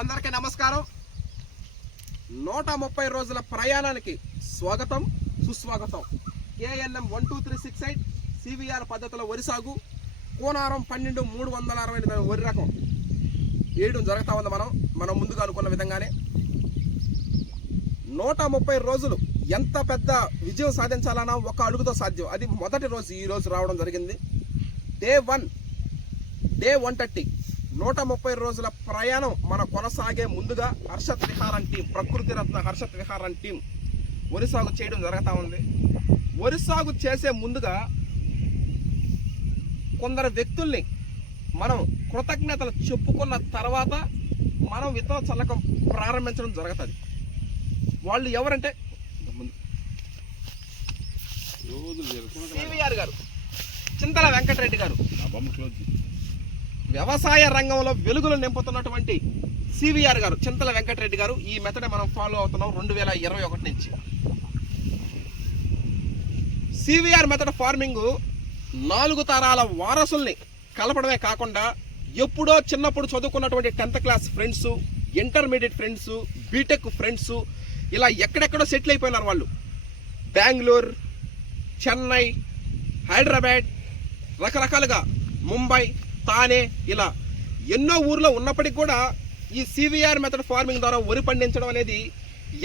అందరికీ నమస్కారం. 130 రోజుల ప్రయాణానికి స్వాగతం సుస్వాగతం. KNM 12368 CVR పద్ధతిలో వరి సాగు కోనారం 12 వరి రకం వేయడం జరుగుతూ ఉంది. మనం ముందుగా అనుకున్న విధంగానే 130 రోజులు ఎంత పెద్ద విజయం సాధించాలన్నా ఒక అడుగుతో సాధ్యం. అది మొదటి రోజు ఈ రోజు రావడం జరిగింది. డే 130 130 రోజుల ప్రయాణం మన కొనసాగే ముందుగా హర్షత్ విహారన్ టీం, ప్రకృతి రత్న హర్షత్ విహారన్ టీం వరి సాగు చేయడం జరుగుతూ ఉంది. వరి సాగు చేసే ముందుగా కొందరు వ్యక్తుల్ని మనం కృతజ్ఞతలు చెప్పుకున్న తర్వాత మనం విత్తన చల్లకం ప్రారంభించడం జరుగుతుంది. వాళ్ళు ఎవరంటే CVR గారు, చింతల వెంకటరెడ్డి గారు, వ్యవసాయ రంగంలో వెలుగులు నింపుతున్నటువంటి CVR గారు, చింతల వెంకటరెడ్డి గారు. ఈ మెథడ్ మనం ఫాలో అవుతున్నాం 2021 నుంచి. CVR మెథడ్ ఫార్మింగ్ 4 తరాల వారసుల్ని కలపడమే కాకుండా ఎప్పుడో చిన్నప్పుడు చదువుకున్నటువంటి 10th class friends, intermediate friends, BTech friends, ఇలా ఎక్కడెక్కడో సెటిల్ అయిపోయినారు వాళ్ళు. బెంగళూరు, చెన్నై, హైదరాబాద్, రకరకాలుగా ముంబై, తానే, ఇలా ఎన్నో ఊర్లో ఉన్నప్పటికీ కూడా ఈ CVR మెథడ్ ఫార్మింగ్ ద్వారా వరి పండించడం అనేది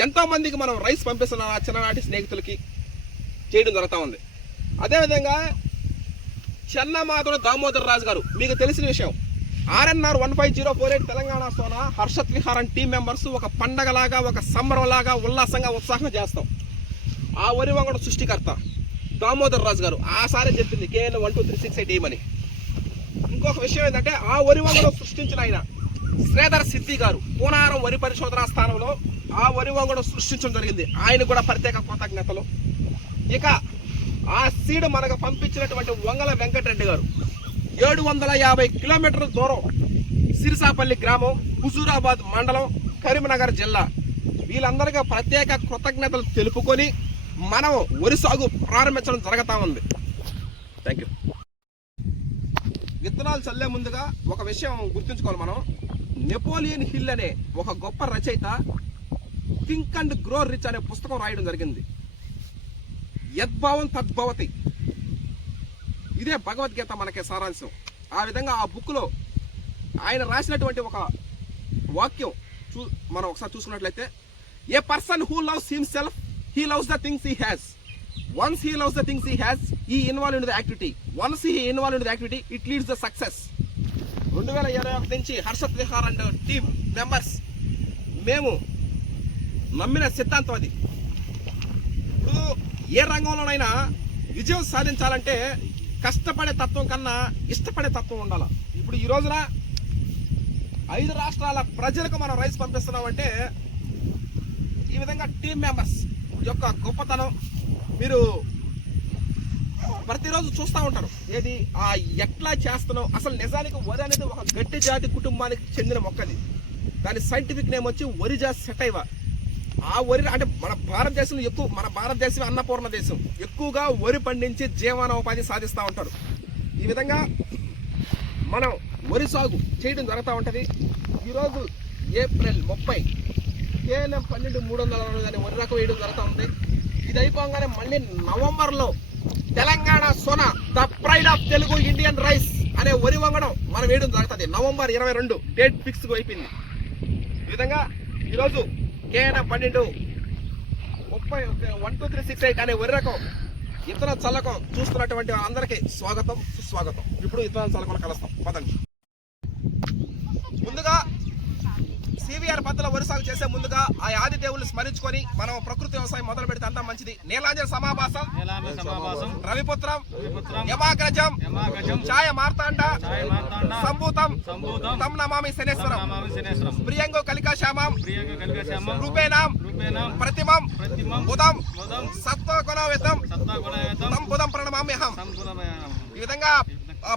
ఎంతో మందికి మనం రైస్ పంపిస్తున్న చిన్ననాటి స్నేహితులకి చేయడం జరుగుతూ ఉంది. అదేవిధంగా చెన్నమాధవ దామోదర్ రాజు గారు, మీకు తెలిసిన విషయం, RNR 15048 తెలంగాణ సోన హర్షత్ విహారన్ టీం మెంబర్స్ ఒక పండగలాగా, ఒక సంబరంలాగా, ఉల్లాసంగా, ఉత్సాహంగా చేస్తాం. ఆ వరి వంగడ సృష్టికర్త దామోదర్ రాజు గారు ఆసారి చెప్పింది KNM 12368 ఏమని. ఇంకొక విషయం ఏంటంటే ఆ వరి వంగను సృష్టించిన ఆయన శ్రీధర్ సిద్ధి గారు కోనారం వరి పరిశోధనా స్థానంలో ఆ వరి వంగను సృష్టించడం జరిగింది. ఆయన కూడా ప్రత్యేక కృతజ్ఞతలు. ఇక ఆ సీడ్ మనకు పంపించినటువంటి వంగల వెంకటరెడ్డి గారు 750 కిలోమీటర్ల దూరం, సిరిసాపల్లి గ్రామం, హుజూరాబాద్ మండలం, కరీంనగర్ జిల్లా, వీళ్ళందరికీ ప్రత్యేక కృతజ్ఞతలు తెలుపుకొని మనం వరి సాగు ప్రారంభించడం జరుగుతూ ఉంది. Thank you. విత్తనాలు చల్లే ముందుగా ఒక విషయం గుర్తుంచుకోవాలి మనం. నెపోలియన్ హిల్ అనే ఒక గొప్ప రచయిత థింక్ అండ్ గ్రో రిచ్ అనే పుస్తకం రాయడం జరిగింది. యద్భావం తద్భవతి, ఇదే భగవద్గీత మనకి సారాంశం. ఆ విధంగా ఆ బుక్లో ఆయన రాసినటువంటి ఒక వాక్యం మనం ఒకసారి చూసుకున్నట్లయితే, a person who loves himself, he loves the things he has. Once he loves the things he has, he involved in the activity. Once he involved in the activity, it leads the success. 2021 నుంచి హర్షత్ విహారన్ team members మేము నమ్మిన సిద్ధాంతం అది. ఇప్పుడు ఏ రంగంలోనైనా విజయం సాధించాలంటే కష్టపడే తత్వం కన్నా ఇష్టపడే తత్వం ఉండాలి. ఇప్పుడు ఈ రోజున 5 రాష్ట్రాల ప్రజలకు మనం రైస్ పంపిస్తున్నామంటే ఈ విధంగా టీం మెంబర్స్ యొక్క గొప్పతనం మీరు ప్రతిరోజు చూస్తూ ఉంటారు. ఏది ఎట్లా చేస్తున్నాం. అసలు నిజానికి వరి అనేది ఒక గట్టి జాతి కుటుంబానికి చెందిన మొక్కది. దాని సైంటిఫిక్ నేమ్ వచ్చి వరి జాతి సెటైవా. ఆ వరి అంటే మన భారతదేశంలో మన భారతదేశం అన్నపూర్ణ దేశం, ఎక్కువగా వరి పండించి జీవనోపాధి సాధిస్తూ ఉంటారు. ఈ విధంగా మనం వరి సాగు చేయడం జరుగుతూ ఉంటుంది. ఈరోజు ఏప్రిల్ 30 KNM 12360 అనే వరి రకం వేయడం జరుగుతూ ఉంది. ఇది అయిపోగానే మళ్ళీ నవంబర్లో Telangana Sona the pride of Telugu Indian rice అనే వరి వంగడం మనం వేయడం జరుగుతుంది. నవంబర్ 22 డేట్ ఫిక్స్ అయిపోయింది. ఈ విధంగా ఈరోజు KNM 12368 అనే వరి రకం ఇతర చల్లకం చూస్తున్నటువంటి అందరికీ స్వాగతం సుస్వాగతం. ఇప్పుడు ఇతర చల్లకం కలుస్తాం. పదండి. ముందుగా CVR పద్ధతిలో వరి సాగు చేసే ముందుగా ఆ ఆది దేవుళ్ళు స్మరించుకొని మనం ప్రకృతి వ్యవసాయం మొదలు పెడితే అంతా మంచిది. నీలాంజన సమాభాసం, రవిపుత్రం, యమాగ్రజం, ఛాయ మార్తాండ, సంభూతం, తం నమామి శనేశ్వరం, ప్రియంగో కలికాశ్యామం, రూపేణాం, ప్రతిమం, బుధం, సత్వగుణవితం, తం బుధం ప్రణమామ్యహం. ఈ విధంగా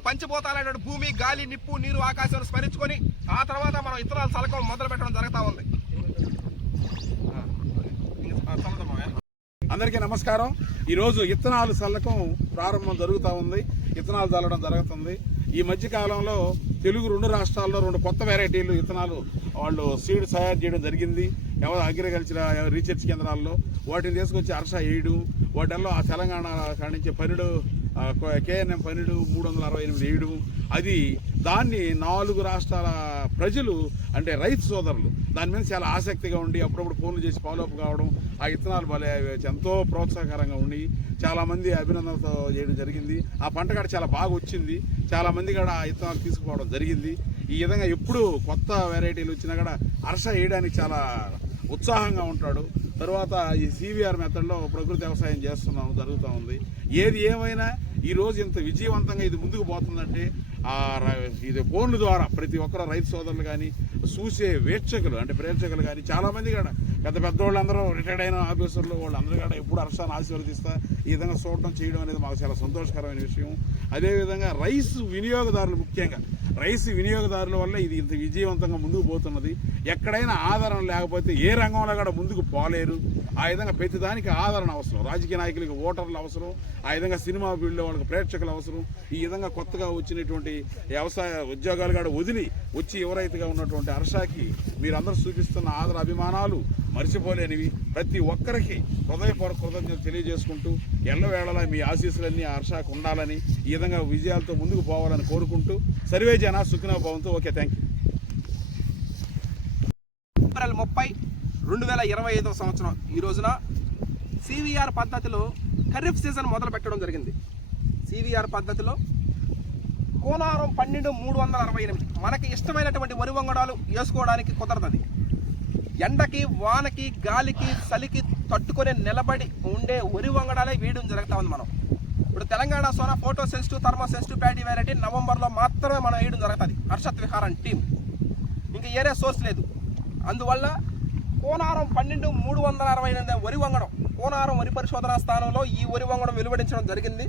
పంచభూతాలైన భూమి, గాలి, నిప్పు, నీరు, ఆకాశాన్ని స్మరించుకొని ఆ తర్వాత మనం ఇతరాల చల్లకం మొదలు పెట్టడం జరుగుతూ ఉంది. అందరికీ నమస్కారం. ఈరోజు ఇత్తనాలు చల్లకం ప్రారంభం జరుగుతూ ఉంది. ఇత్తనాలు చల్లడం జరుగుతుంది. ఈ మధ్య కాలంలో తెలుగు 2 రాష్ట్రాల్లో 2 కొత్త వెరైటీలు విత్తనాలు వాళ్ళు సీడ్స్ తయారు చేయడం జరిగింది. ఎవరు అగ్రికల్చర్ రీసెర్చ్ కేంద్రాల్లో వాటిని తీసుకొచ్చి హర్ష 7 వాటిల్లో ఆ తెలంగాణ కాడి నుంచి 12 KNM 12 368 7 అది దాన్ని 4 రాష్ట్రాల ప్రజలు అంటే రైతు సోదరులు దాని మీద చాలా ఆసక్తిగా ఉండి అప్పుడప్పుడు ఫోన్లు చేసి ఫాలోఅప్ కావడం ఆ విత్తనాలు భలే ఎంతో ప్రోత్సాహకరంగా ఉండి చాలామంది అభినందనతో చేయడం జరిగింది. ఆ పంట కూడా చాలా బాగా వచ్చింది. చాలామంది కూడా ఆ విత్తనాలు తీసుకుపోవడం జరిగింది. ఈ విధంగా ఎప్పుడు కొత్త వెరైటీలు వచ్చినా కూడా హర్ష వేయడానికి చాలా ఉత్సాహంగా ఉంటాడు. తర్వాత ఈ CVR మెథడ్లో ప్రకృతి వ్యవసాయం జరుగుతూ ఉంది. ఏది ఏమైనా ఈరోజు ఇంత విజయవంతంగా ఇది ముందుకు పోతుందంటే ఇది ఫోన్ల ద్వారా ప్రతి ఒక్కరు రైతు సోదరులు కానీ చూసే వీక్షకులు అంటే ప్రేక్షకులు కానీ చాలామంది కూడా పెద్దవాళ్ళందరూ రిటైర్డ్ అయిన ఆఫీసర్లు వాళ్ళందరూ కూడా ఎప్పుడు హర్షాన్ని ఆశీర్వదిస్తా ఈ విధంగా చూడటం చేయడం అనేది మాకు చాలా సంతోషకరమైన విషయం. అదేవిధంగా రైస్ వినియోగదారులు ముఖ్యంగా రైస్ వినియోగదారుల వల్ల ఇది ఇంత విజయవంతంగా ముందుకు పోతున్నది. ఎక్కడైనా ఆదరణ లేకపోతే ఏ రంగంలో కూడా ముందుకు పోలేరు. ఆ విధంగా ప్రతిదానికి ఆదరణ అవసరం. రాజకీయ నాయకులకు ఓటర్లు అవసరం. ఆ విధంగా సినిమా ఫీల్డ్లో వాళ్ళకి ప్రేక్షకులు అవసరం. ఈ విధంగా కొత్తగా వచ్చినటువంటి వ్యవసాయ ఉద్యోగాలు కూడా వదిలి వచ్చి యువరైతుగా ఉన్నటువంటి హర్షకి మీరందరూ చూపిస్తున్న ఆదర అభిమానాలు మర్చిపోలేనివి. ప్రతి ఒక్కరికి హృదయపూర్వక కృతజ్ఞతలు తెలియజేసుకుంటూ ఎల్లవేళలా మీ ఆశీస్సులన్నీ హర్షకు ఉండాలని ఈ విధంగా విజయాలతో ముందుకు పోవాలని కోరుకుంటూ సర్వే జన సుఖినో భవంతు. Okay, thank you. ఏప్రిల్ 30, 2025 సంవత్సరం ఈ రోజున CVR పద్ధతిలో ఖరీఫ్ సీజన్ మొదలు పెట్టడం జరిగింది. CVR పద్ధతిలో కోలారం 12,368 మనకి ఇష్టమైనటువంటి వరి వంగడాలు వేసుకోవడానికి కుదరదు. ఎండకి వానకి గాలికి చలికి తట్టుకొని నిలబడి ఉండే వరి వంగడాలే వేయడం జరుగుతూ ఉంది. మనం ఇప్పుడు Telangana Sona photo sensitive thermo sensitive paddy variety నవంబర్లో మాత్రమే మనం వేయడం జరుగుతుంది. హర్షత్ విహారం టీం ఇంకా ఏరే సోర్స్ లేదు. అందువల్ల కోలారం 12,368 వరి వంగడం కోలారం వరి పరిశోధనా స్థానంలో ఈ వరి వంగడం వెలువడించడం జరిగింది.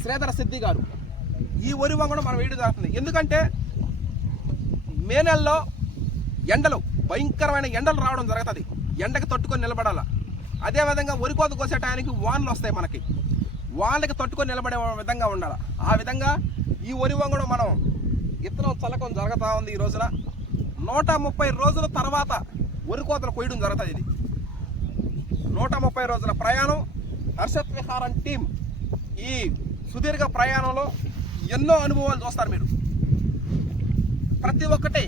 శ్రీధర సిద్ధి గారు ఈ వరి వంగడం మనం వేయడం జరుగుతుంది. ఎందుకంటే మే నెలలో ఎండలు భయంకరమైన ఎండలు రావడం జరుగుతుంది. ఎండకి తట్టుకొని నిలబడాల. అదేవిధంగా వరి కోత కోసే టయానికి వానలు వస్తాయి. మనకి వానలకి తట్టుకొని నిలబడే విధంగా ఉండాలి. ఆ విధంగా ఈ వరి వంగడం మనం ఇత్తనం చల్లకం జరుగుతూ ఉంది. ఈ రోజున 130 రోజుల తర్వాత వరి కోతలు కొయ్యడం జరుగుతుంది. ఇది 130 రోజుల ప్రయాణం. హర్షత్ విహారం టీం ఈ సుదీర్ఘ ప్రయాణంలో ఎన్నో అనుభవాలు చూస్తారు. మీరు ప్రతి ఒక్కటి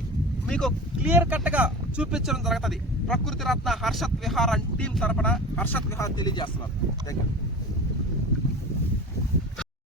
మీకు క్లియర్ కట్గా చూపించడం జరుగుతుంది. ప్రకృతి రత్న హర్షత్ విహారం టీం తరపున హర్షత్ విహారం తెలియజేస్తున్నారు. Thank you.